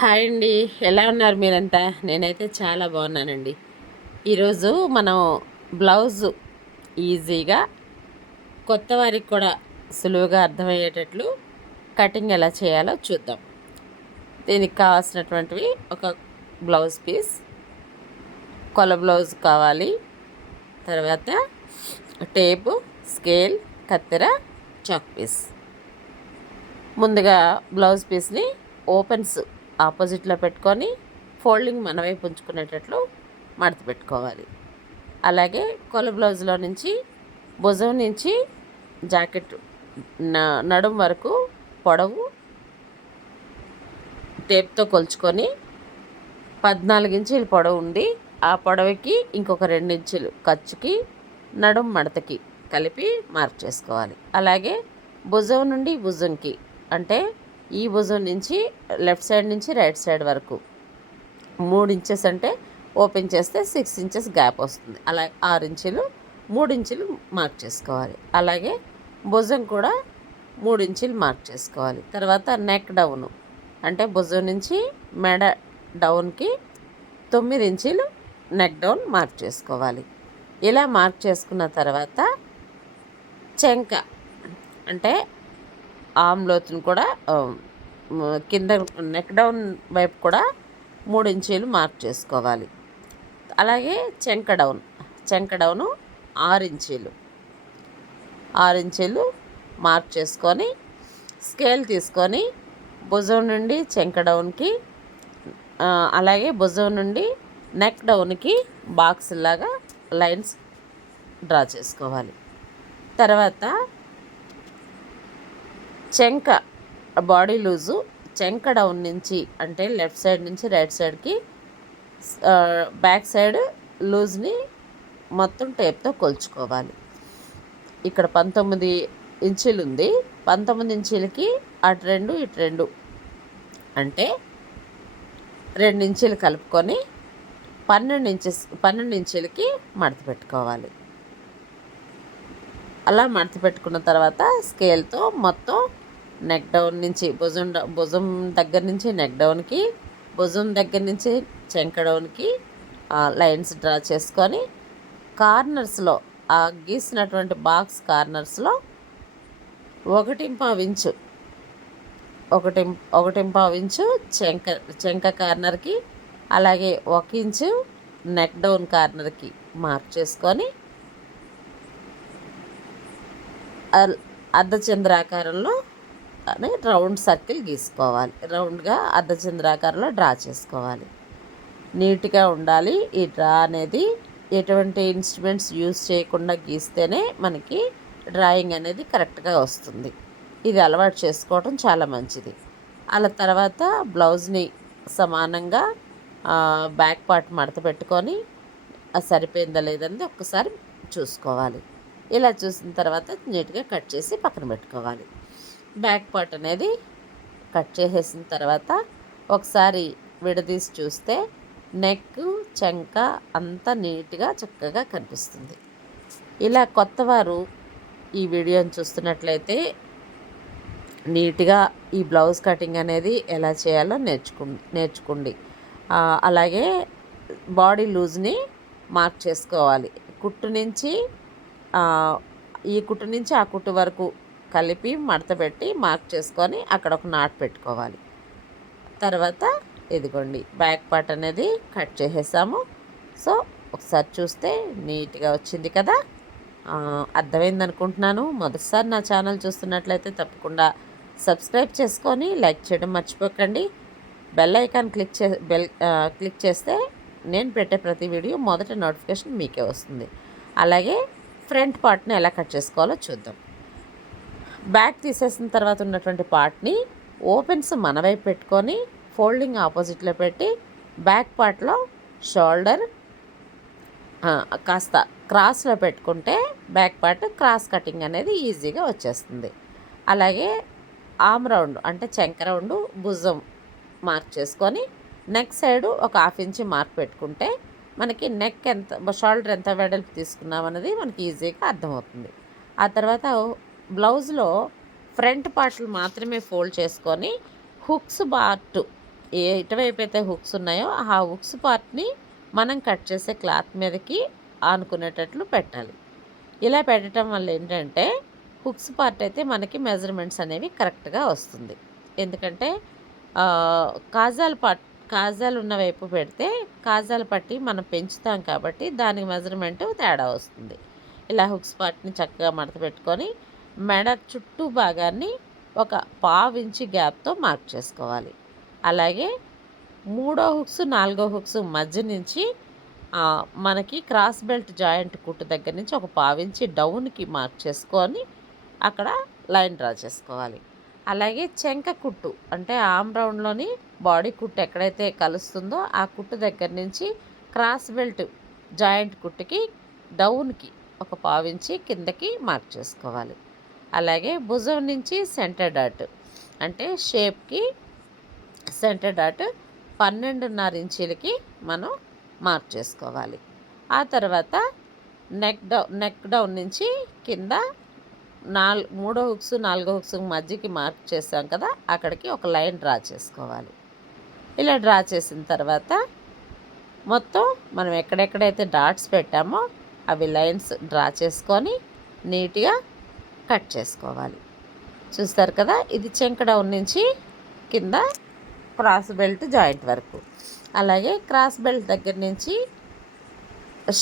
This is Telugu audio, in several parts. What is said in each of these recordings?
హాయ్ అండి. ఎలా ఉన్నారు మీరంతా? నేనైతే చాలా బాగున్నానండి. ఈరోజు మనం బ్లౌజ్ ఈజీగా కొత్త వారికి కూడా సులువుగా అర్థమయ్యేటట్లు కటింగ్ ఎలా చేయాలో చూద్దాం. దీనికి కావాల్సినటువంటివి ఒక బ్లౌజ్ పీస్ కొల బ్లౌజ్ కావాలి తర్వాత టేపు స్కేల్ కత్తెర చాక్ పీస్. ముందుగా బ్లౌజ్ పీస్ని ఓపెన్స్ ఆపోజిట్లో పెట్టుకొని ఫోల్డింగ్ మన వైపు ఉంచుకునేటట్లు మడత పెట్టుకోవాలి. అలాగే కొల బ్లౌజ్లో నుంచి భుజం నుంచి జాకెట్ నడుం వరకు పొడవు టేప్తో కొలుచుకొని పద్నాలుగు ఇంచులు పొడవు ఉండి ఆ పొడవుకి ఇంకొక రెండు ఇంచులు ఖర్చుకి నడుం మడతకి కలిపి మార్క్ చేసుకోవాలి. అలాగే భుజం నుండి భుజంకి అంటే ఈ భుజం నుంచి లెఫ్ట్ సైడ్ నుంచి రైట్ సైడ్ వరకు. మూడు ఇంచెస్ అంటే ఓపెన్ చేస్తే సిక్స్ ఇంచెస్ గ్యాప్ వస్తుంది. అలాగే ఆరు ఇంచులు మూడు ఇంచులు మార్క్ చేసుకోవాలి. అలాగే భుజం కూడా మూడు ఇంచులు మార్క్ చేసుకోవాలి. తర్వాత నెక్ డౌన్ అంటే భుజం నుంచి మెడ డౌన్కి తొమ్మిది ఇంచులు నెక్ డౌన్ మార్క్ చేసుకోవాలి. ఇలా మార్క్ చేసుకున్న తర్వాత చెంక అంటే ఆమ్లోతుని కూడా కింద నెక్ డౌన్ వైపు కూడా మూడు ఇంచీలు మార్క్ చేసుకోవాలి. అలాగే చెంక డౌన్ చెంక డౌను ఆరు ఇంచీలు ఆరు ఇంచీలు మార్క్ చేసుకొని స్కేల్ తీసుకొని భుజం నుండి చెంక డౌన్కి అలాగే భుజం నుండి నెక్ డౌన్కి బాక్స్ లాగా లైన్స్ డ్రా చేసుకోవాలి. తర్వాత చెంక బాడీ లూజు చెంక డౌన్ నుంచి అంటే లెఫ్ట్ సైడ్ నుంచి రైట్ సైడ్కి బ్యాక్ సైడ్ లూజ్ని మొత్తం టేప్తో కొలుచుకోవాలి. ఇక్కడ పంతొమ్మిది ఇంచులు ఉంది. పంతొమ్మిది ఇంచులకి అటు రెండు ఇటు రెండు అంటే రెండు ఇంచులు కలుపుకొని పన్నెండు ఇంచెస్ పన్నెండు ఇంచులకి మడత పెట్టుకోవాలి. అలా మడత పెట్టుకున్న తర్వాత స్కేల్తో మొత్తం నెక్ డౌన్ నుంచి భుజం భుజం దగ్గర నుంచి నెక్ డౌన్కి భుజం దగ్గర నుంచి చెంక డౌన్కి లైన్స్ డ్రా చేసుకొని కార్నర్స్లో ఆ గీసినటువంటి బాక్స్ కార్నర్స్లో ఒకటింపావు ఇంచు ఒకటి ఒకటింపావు ఇంచు చెంక చెంక కార్నర్కి అలాగే ఒక ఇంచు నెక్ డౌన్ కార్నర్కి మార్క్ చేసుకొని అర్ధచంద్రాకారంలో అని రౌండ్ సర్కిల్ గీసుకోవాలి. రౌండ్గా అర్ధచంద్రాకారంలో డ్రా చేసుకోవాలి. నీట్గా ఉండాలి. ఈ డ్రా అనేది ఎటువంటి ఇన్స్ట్రుమెంట్స్ యూస్ చేయకుండా గీస్తేనే మనకి డ్రాయింగ్ అనేది కరెక్ట్గా వస్తుంది. ఇది అలవాటు చేసుకోవడం చాలా మంచిది. అలా తర్వాత బ్లౌజ్ని సమానంగా బ్యాక్ పార్ట్ మడత పెట్టుకొని సరిపోయిందా లేదనేది ఒక్కసారి చూసుకోవాలి. ఇలా చూసిన తర్వాత నీట్గా కట్ చేసి పక్కన పెట్టుకోవాలి. బ్యాక్ పార్ట్ అనేది కట్ చేసేసిన తర్వాత ఒకసారి విడదీసి చూస్తే నెక్ చెంక అంతా నీట్గా చక్కగా కనిపిస్తుంది. ఇలా కొత్తవారు ఈ వీడియోని చూస్తున్నట్లయితే నీట్గా ఈ బ్లౌజ్ కటింగ్ అనేది ఎలా చేయాలో నేర్చుకు నేర్చుకోండి. అలాగే బాడీ లూజ్ని మార్క్ చేసుకోవాలి. కుట్టు నుంచి ఈ కుట్టు నుంచి ఆ కుట్టు వరకు కలిపి మడత పెట్టి మార్క్ చేసుకొని అక్కడ ఒక నాట్ పెట్టుకోవాలి. తర్వాత ఇదిగోండి బ్యాక్ పార్ట్ అనేది కట్ చేసేసాము. సో ఒకసారి చూస్తే నీట్గా వచ్చింది కదా? అర్థమైంది అనుకుంటున్నాను. మొదటిసారి నా ఛానల్ చూస్తున్నట్లయితే తప్పకుండా సబ్స్క్రైబ్ చేసుకొని లైక్ చేయడం మర్చిపోకండి. బెల్ ఐకాన్ క్లిక్ చే బెల్ క్లిక్ చేస్తే నేను పెట్టే ప్రతి వీడియో మొదట నోటిఫికేషన్ మీకే వస్తుంది. అలాగే ఫ్రంట్ పార్ట్ని ఎలా కట్ చేసుకోవాలో చూద్దాం. బ్యాక్ తీసేసిన తర్వాత ఉన్నటువంటి పార్ట్ని ఓపెన్స్ మన వైపు పెట్టుకొని ఫోల్డింగ్ ఆపోజిట్లో పెట్టి బ్యాక్ పార్ట్లో షోల్డర్ కాస్త క్రాస్లో పెట్టుకుంటే బ్యాక్ పార్ట్ క్రాస్ కటింగ్ అనేది ఈజీగా వచ్చేస్తుంది. అలాగే ఆమ్ రౌండ్ అంటే చెంక రౌండ్ భుజం మార్క్ చేసుకొని నెక్ సైడ్ ఒక హాఫ్ ఇంచ్ మార్క్ పెట్టుకుంటే మనకి నెక్ ఎంత షోల్డర్ ఎంత వెడల్పు తీసుకున్నాం అనేది మనకి ఈజీగా అర్థమవుతుంది. ఆ తర్వాత బ్లౌజ్లో ఫ్రంట్ పార్ట్లు మాత్రమే ఫోల్డ్ చేసుకొని హుక్స్ పార్ట్ ఏ ఎటువైపు అయితే హుక్స్ ఉన్నాయో ఆ హుక్స్ పార్ట్ని మనం కట్ చేసే క్లాత్ మీదకి ఆనుకునేటట్లు పెట్టాలి. ఇలా పెట్టడం వల్ల ఏంటంటే హుక్స్ పార్ట్ అయితే మనకి మెజర్మెంట్స్ అనేవి కరెక్ట్గా వస్తుంది. ఎందుకంటే కాజాల పార్ట్ కాజాలు ఉన్న వైపు పెడితే కాజాల పట్టి మనం పెంచుతాం కాబట్టి దానికి మెజర్మెంట్ తేడా వస్తుంది. ఇలా హుక్స్ పార్ట్ని చక్కగా మడత పెట్టుకొని మెడ చుట్టూ భాగాన్ని ఒక పావు ఇంచి గ్యాప్తో మార్క్ చేసుకోవాలి. అలాగే మూడో హుక్స్ నాలుగో హుక్స్ మధ్య నుంచి మనకి క్రాస్ బెల్ట్ జాయింట్ కుట్టు దగ్గర నుంచి ఒక పావించి డౌన్కి మార్క్ చేసుకొని అక్కడ లైన్ డ్రా చేసుకోవాలి. అలాగే చెంక కుట్టు అంటే ఆమ్ రౌండ్లోని బాడీ కుట్టు ఎక్కడైతే కలుస్తుందో ఆ కుట్టు దగ్గర నుంచి క్రాస్ బెల్ట్ జాయింట్ కుట్టుకి డౌన్కి ఒక పావించి కిందకి మార్క్ చేసుకోవాలి. అలాగే భుజం నుంచి సెంటర్ డాట్ అంటే షేప్కి సెంటర్ డాట్ పన్నెండున్నర ఇంచీలకి మనం మార్క్ చేసుకోవాలి. ఆ తర్వాత నెక్ డౌన్ నెక్ డౌన్ నుంచి కింద నాలుగు మూడో హుక్స్ నాలుగో హుక్స్ మధ్యకి మార్క్ చేసాం కదా అక్కడికి ఒక లైన్ డ్రా చేసుకోవాలి. ఇలా డ్రా చేసిన తర్వాత మొత్తం మనం ఎక్కడెక్కడైతే డాట్స్ పెట్టామో అవి లైన్స్ డ్రా చేసుకొని నీట్గా కట్ చేసుకోవాలి. చూస్తారు కదా ఇది చెంక డౌన్ నుంచి కింద క్రాస్ బెల్ట్ జాయింట్ వరకు. అలాగే క్రాస్ బెల్ట్ దగ్గర నుంచి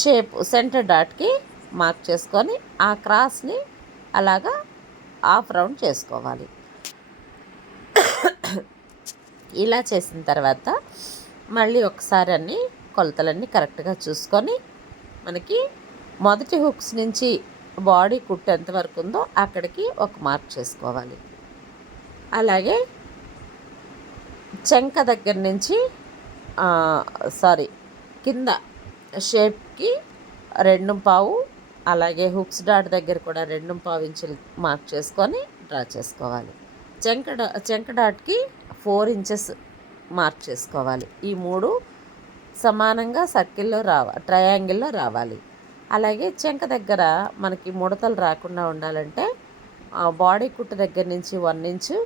షేప్ సెంటర్ డాట్కి మార్క్ చేసుకొని ఆ క్రాస్ని అలాగా హాఫ్ రౌండ్ చేసుకోవాలి. ఇలా చేసిన తర్వాత మళ్ళీ ఒకసారి అన్ని కొలతలన్నీ కరెక్ట్గా చూసుకొని మనకి మొదటి హుక్స్ నుంచి బాడీ కుట్టు ఎంతవరకు ఉందో అక్కడికి ఒక మార్క్ చేసుకోవాలి. అలాగే చెంక దగ్గర నుంచి సారీ కింద షేప్కి రెండు పావు అలాగే హుక్స్ డాట్ దగ్గర కూడా రెండు పావు ఇంచులు మార్క్ చేసుకొని డ్రా చేసుకోవాలి. చెంక డా చెంక డాట్కి ఫోర్ ఇంచెస్ మార్క్ చేసుకోవాలి. ఈ మూడు సమానంగా సర్కిల్లో రావ ట్రయాంగిల్లో రావాలి. అలాగే చెంక దగ్గర మనకి ముడతలు రాకుండా ఉండాలంటే బాడీ కుట్టు దగ్గర నుంచి వన్ ఇంచు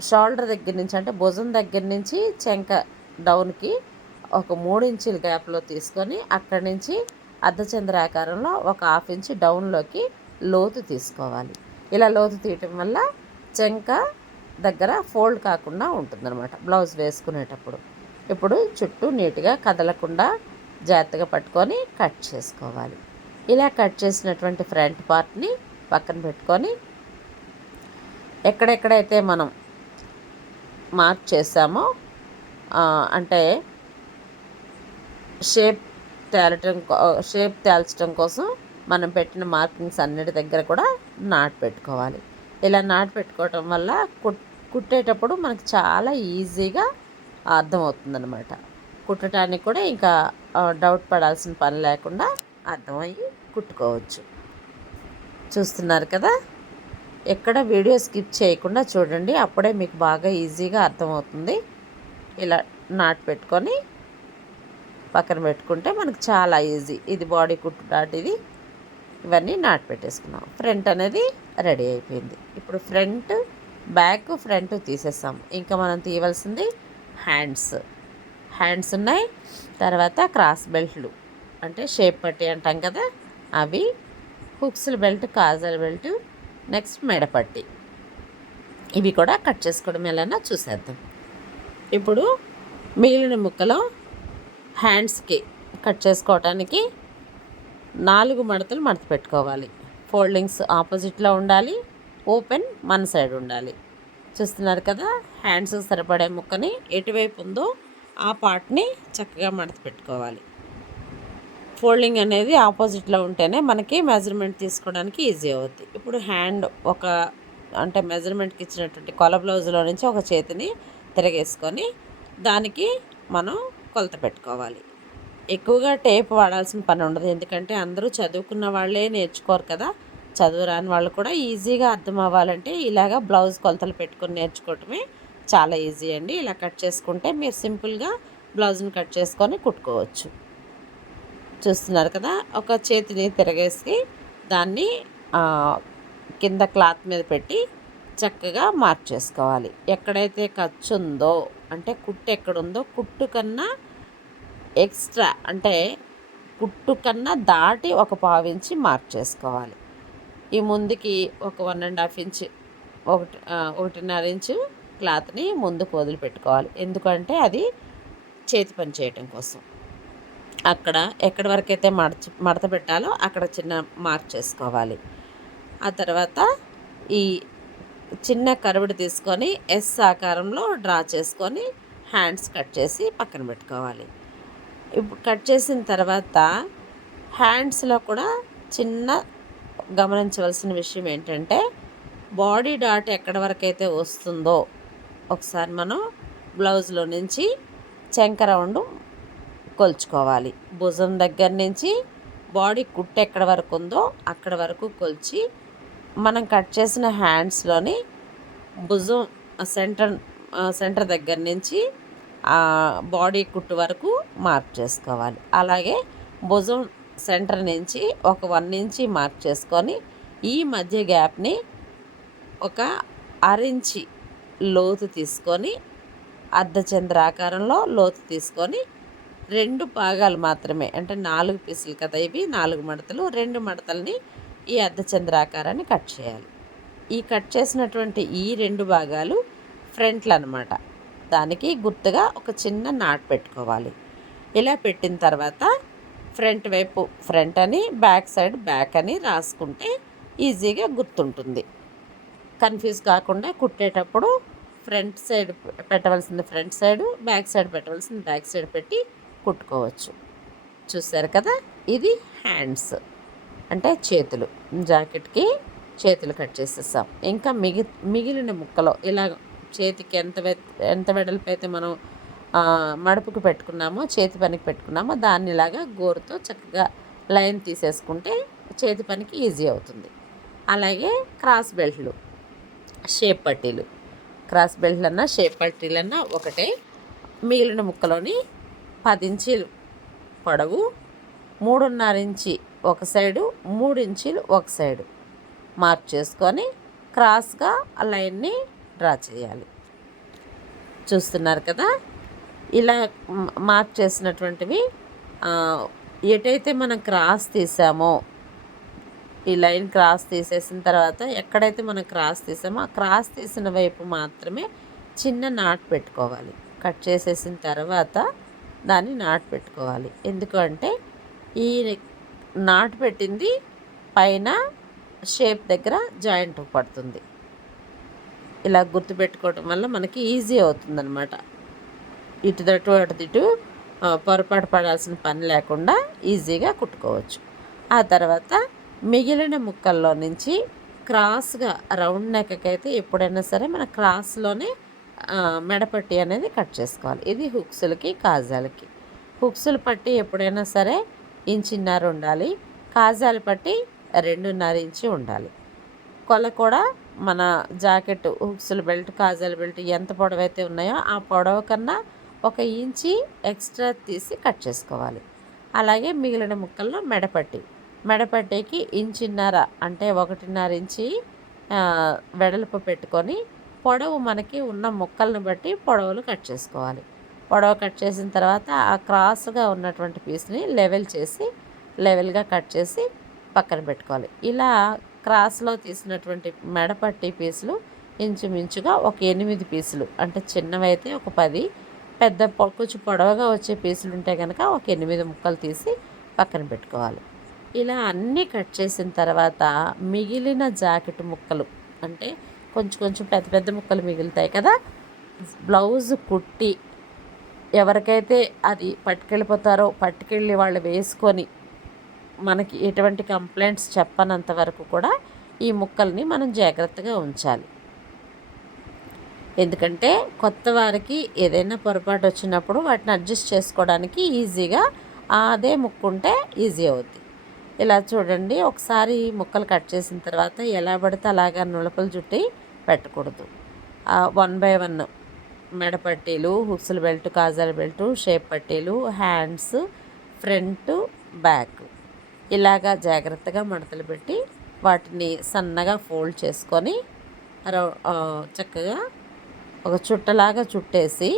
షోల్డర్ దగ్గర నుంచి అంటే భుజం దగ్గర నుంచి చెంక డౌన్కి ఒక మూడు ఇంచుల గ్యాప్లో తీసుకొని అక్కడి నుంచి అర్ధచంద్రాకారంలో ఒక హాఫ్ ఇంచ్ డౌన్లోకి లోతు తీసుకోవాలి. ఇలా లోతు తీయటం వల్ల చెంక దగ్గర ఫోల్డ్ కాకుండా ఉంటుందన్నమాట బ్లౌజ్ వేసుకునేటప్పుడు. ఇప్పుడు చుట్టూ నీట్గా కదలకుండా జాగ్రత్తగా పట్టుకొని కట్ చేసుకోవాలి. ఇలా కట్ చేసినటువంటి ఫ్రంట్ పార్ట్ని పక్కన పెట్టుకొని ఎక్కడెక్కడైతే మనం మార్క్ చేసామో అంటే షేప్ తేలటం షేప్ తేల్చడం కోసం మనం పెట్టిన మార్కింగ్స్ అన్నిటి దగ్గర కూడా నాటు పెట్టుకోవాలి. ఇలా నాటు పెట్టుకోవటం వల్ల కుట్ కుట్టేటప్పుడు మనకు చాలా ఈజీగా అర్థమవుతుందన్నమాట. కుట్టడానికి కూడా ఇంకా డౌట్ పడాల్సిన పని లేకుండా అర్థమయ్యి కుట్టుకోవచ్చు. చూస్తున్నారు కదా? ఎక్కడ వీడియో స్కిప్ చేయకుండా చూడండి అప్పుడే మీకు బాగా ఈజీగా అర్థమవుతుంది. ఇలా నాట్ పెట్టుకొని పక్కన పెట్టుకుంటే మనకు చాలా ఈజీ. ఇది బాడీ కుట్టు దాటిది ఇది. ఇవన్నీ నాట్ పెట్టేసుకున్నాం. ఫ్రంట్ అనేది రెడీ అయిపోయింది. ఇప్పుడు ఫ్రంట్ బ్యాక్ ఫ్రంట్ తీసేసాం ఇంకా మనం తీయవలసింది హ్యాండ్స్. హ్యాండ్స్ ఉన్నాయి. తర్వాత క్రాస్ బెల్ట్లు. అంటే షేప్ పట్టి అంటాం కదా అవి హుక్స్ల బెల్ట్ కాజల్ బెల్ట్ నెక్స్ట్ మెడపట్టి ఇవి కూడా కట్ చేసుకోవడం ఎలానో చూసేద్దాం. ఇప్పుడు మిగిలిన ముక్కలో హ్యాండ్స్కి కట్ చేసుకోవటానికి నాలుగు మడతలు మడత పెట్టుకోవాలి. ఫోల్డింగ్స్ ఆపోజిట్లో ఉండాలి ఓపెన్ మన సైడ్ ఉండాలి. చూస్తున్నారు కదా హ్యాండ్స్ సరిపడే ముక్కని ఎటువైపు ఉందో ఆ పార్ట్ని చక్కగా మడత పెట్టుకోవాలి. ఫోల్డింగ్ అనేది ఆపోజిట్లో ఉంటేనే మనకి మెజర్మెంట్ తీసుకోవడానికి ఈజీ అవుద్ది. ఇప్పుడు హ్యాండ్ ఒక అంటే మెజర్మెంట్కి ఇచ్చినటువంటి కొల బ్లౌజ్లో నుంచి ఒక చేతిని తిరగేసుకొని దానికి మనం కొలత పెట్టుకోవాలి. ఎక్కువగా టేప్ వాడాల్సిన పని ఉండదు. ఎందుకంటే అందరూ చదువుకున్న వాళ్ళే నేర్చుకోరు కదా. చదువు రాని వాళ్ళు కూడా ఈజీగా అర్థం అవ్వాలంటే ఇలాగా బ్లౌజ్ కొలతలు పెట్టుకొని నేర్చుకోవటమే చాలా ఈజీ అండి. ఇలా కట్ చేసుకుంటే మీరు సింపుల్గా బ్లౌజ్ని కట్ చేసుకొని కుట్టుకోవచ్చు. చూస్తున్నారు కదా? ఒక చేతిని తిరగేసి దాన్ని కింద క్లాత్ మీద పెట్టి చక్కగా మార్చేసుకోవాలి. ఎక్కడైతే ఖర్చు ఉందో అంటే కుట్టు ఎక్కడుందో కుట్టు కన్నా ఎక్స్ట్రా అంటే కుట్టు కన్నా దాటి ఒక పావించి మార్చేసుకోవాలి. ఈ ముందుకి ఒక వన్ అండ్ హాఫ్ ఇంచ్ ఒకటి ఒకటిన్నర ఇంచు క్లాత్ని ముందుకు వదిలిపెట్టుకోవాలి ఎందుకంటే అది చేతి పని చేయటం కోసం. అక్కడ ఎక్కడి వరకైతే మడచ మడత పెట్టాలో అక్కడ చిన్న మార్క్ చేసుకోవాలి. ఆ తర్వాత ఈ చిన్న కరువుడు తీసుకొని ఎస్ ఆకారంలో డ్రా చేసుకొని హ్యాండ్స్ కట్ చేసి పక్కన పెట్టుకోవాలి. ఇప్పుడు కట్ చేసిన తర్వాత హ్యాండ్స్లో కూడా చిన్న గమనించవలసిన విషయం ఏంటంటే బాడీ డాట్ ఎక్కడి వరకైతే వస్తుందో ఒకసారి మనం బ్లౌజ్లో నుంచి చెంక రౌండ్ కొలుచుకోవాలి. భుజం దగ్గర నుంచి బాడీ కుట్టు ఎక్కడ వరకు ఉందో అక్కడ వరకు కొలిచి మనం కట్ చేసిన హ్యాండ్స్లోని భుజం సెంటర్ సెంటర్ దగ్గర నుంచి బాడీ కుట్టు వరకు మార్క్ చేసుకోవాలి. అలాగే భుజం సెంటర్ నుంచి ఒక వన్ ఇంచి మార్క్ చేసుకొని ఈ మధ్య గ్యాప్ని ఒక అరించి లోతు తీసుకొని అర్ధచంద్ర ఆకారంలో లోతు తీసుకొని రెండు భాగాలు మాత్రమే అంటే నాలుగు పీసులు కదా ఇవి నాలుగు మడతలు. రెండు మడతల్ని ఈ అర్ధచంద్రాకారాన్ని కట్ చేయాలి. ఈ కట్ చేసినటువంటి ఈ రెండు భాగాలు ఫ్రంట్లు అనమాట దానికి గుర్తుగా ఒక చిన్న నాట్ పెట్టుకోవాలి. ఇలా పెట్టిన తర్వాత ఫ్రంట్ వైపు ఫ్రంట్ అని బ్యాక్ సైడ్ బ్యాక్ అని రాసుకుంటే ఈజీగా గుర్తుంటుంది. కన్ఫ్యూజ్ కాకుండా కుట్టేటప్పుడు ఫ్రంట్ సైడ్ పెట్టవలసింది ఫ్రంట్ సైడ్ బ్యాక్ సైడ్ పెట్టవలసింది బ్యాక్ సైడ్ పెట్టి కుట్టుకోవచ్చు. చూసారు కదా? ఇది హ్యాండ్స్ అంటే చేతులు. జాకెట్కి చేతులు కట్ చేసేస్తాం ఇంకా మిగి మిగిలిన ముక్కలో ఇలా చేతికి ఎంత ఎంత వెడల్పు అయితే మనం మడుపుకు పెట్టుకున్నామో చేతి పనికి పెట్టుకున్నామో దాన్ని ఇలాగా గోరుతో చక్కగా లైన్ తీసేసుకుంటే చేతి పనికి ఈజీ అవుతుంది. అలాగే క్రాస్ బెల్ట్లు షేప్ పట్టీలు. క్రాస్ బెల్ట్లన్నా షేప్ పట్టీలన్నా ఒకటే. మిగిలిన ముక్కలోని పది ఇంచీలు పొడవు మూడున్నర ఇంచి ఒక సైడు మూడు ఇంచీలు ఒక సైడు. మార్క్ చేసుకొని క్రాస్గా ఆ లైన్ని డ్రా చేయాలి. చూస్తున్నారు కదా? ఇలా మార్క్ చేసినటువంటివి ఎటైతే మనం క్రాస్ తీసామో ఈ లైన్ క్రాస్ తీసేసిన తర్వాత ఎక్కడైతే మనం క్రాస్ తీసామో ఆ క్రాస్ తీసిన వైపు మాత్రమే చిన్న నాట్ పెట్టుకోవాలి. కట్ చేసేసిన తర్వాత దాన్ని నాటు పెట్టుకోవాలి. ఎందుకంటే ఈ నాటు పెట్టింది పైన షేప్ దగ్గర జాయింట్ పడుతుంది. ఇలా గుర్తుపెట్టుకోవటం వల్ల మనకి ఈజీ అవుతుందన్నమాట. ఇటు దట్టు అటు ఇటు పొరపాటు పడాల్సిన పని లేకుండా ఈజీగా కుట్టుకోవచ్చు. ఆ తర్వాత మిగిలిన ముక్కల్లో నుంచి క్రాస్గా రౌండ్ నెక్కకి అయితే ఎప్పుడైనా సరే మన క్రాస్లోనే మెడపట్టి అనేది కట్ చేసుకోవాలి. ఇది హుక్స్లకి కాజాలకి. హుక్స్లు పట్టి ఎప్పుడైనా సరే ఇంచిన్నర ఉండాలి. కాజాలు పట్టి రెండున్నర ఇంచి ఉండాలి. కొల కూడా మన జాకెట్ హుక్స్ల బెల్ట్ కాజాల బెల్ట్ ఎంత పొడవైతే ఉన్నాయో ఆ పొడవ కన్నా ఒక ఇంచి ఎక్స్ట్రా తీసి కట్ చేసుకోవాలి. అలాగే మిగిలిన ముక్కల్లో మెడపట్టి. మెడపట్టికి ఇంచిన్నర అంటే ఒకటిన్నర ఇంచి వెడల్పు పెట్టుకొని పొడవు మనకి ఉన్న ముక్కలను బట్టి పొడవులు కట్ చేసుకోవాలి. పొడవు కట్ చేసిన తర్వాత ఆ క్రాస్గా ఉన్నటువంటి పీస్ని లెవెల్ చేసి లెవెల్గా కట్ చేసి పక్కన పెట్టుకోవాలి. ఇలా క్రాస్లో తీసినటువంటి మెడపట్టి పీసులు ఇంచుమించుగా ఒక ఎనిమిది పీసులు అంటే చిన్నవైతే ఒక పది పెద్ద కొంచెం పొడవుగా వచ్చే పీసులు ఉంటే కనుక ఒక ఎనిమిది ముక్కలు తీసి పక్కన పెట్టుకోవాలి. ఇలా అన్నీ కట్ చేసిన తర్వాత మిగిలిన జాకెట్ ముక్కలు అంటే కొంచెం కొంచెం పెద్ద పెద్ద ముక్కలు మిగులుతాయి కదా బ్లౌజ్ కుట్టి ఎవరికైతే అది పట్టుకెళ్ళిపోతారో పట్టుకెళ్ళి వాళ్ళు వేసుకొని మనకి ఎటువంటి కంప్లైంట్స్ చెప్పనంత వరకు కూడా ఈ ముక్కల్ని మనం జాగ్రత్తగా ఉంచాలి. ఎందుకంటే కొత్త వారికి ఏదైనా పొరపాటు వచ్చినప్పుడు వాటిని అడ్జస్ట్ చేసుకోవడానికి ఈజీగా అదే ముక్కుంటే ఈజీ అవుద్ది. ఇలా చూడండి. ఒకసారి ముక్కలు కట్ చేసిన తర్వాత ఎలా పడితే అలాగా నులపలు చుట్టి పెట్టకూడదు. వన్ బై వన్ మెడ పట్టీలు హుక్స్ల బెల్ట్ కాజాల బెల్ట్ షేప్ పట్టీలు హ్యాండ్స్ ఫ్రంట్ బ్యాక్. ఇలాగా జాగ్రత్తగా మడతలు పెట్టి వాటిని సన్నగా ఫోల్డ్ చేసుకొని చక్కగా ఒక చుట్టలాగా చుట్టేసి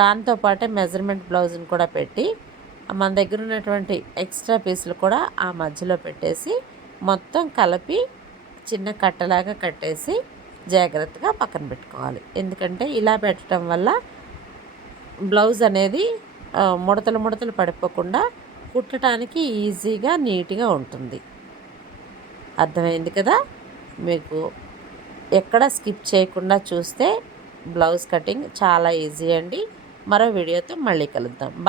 దాంతోపాటే మెజర్మెంట్ బ్లౌజ్ని కూడా పెట్టి మన దగ్గర ఉన్నటువంటి ఎక్స్ట్రా పీసులు కూడా ఆ మధ్యలో పెట్టేసి మొత్తం కలిపి చిన్న కట్టలాగా కట్టేసి జాగ్రత్తగా పక్కన పెట్టుకోవాలి. ఎందుకంటే ఇలా పెట్టడం వల్ల బ్లౌజ్ అనేది ముడతలు ముడతలు పడిపోకుండా కుట్టడానికి ఈజీగా నీట్గా ఉంటుంది. అర్థమైంది కదా? మీకు ఎక్కడ స్కిప్ చేయకుండా చూస్తే బ్లౌజ్ కటింగ్ చాలా ఈజీ అండి. మరో వీడియోతో మళ్ళీ కలుద్దాం. బాయ్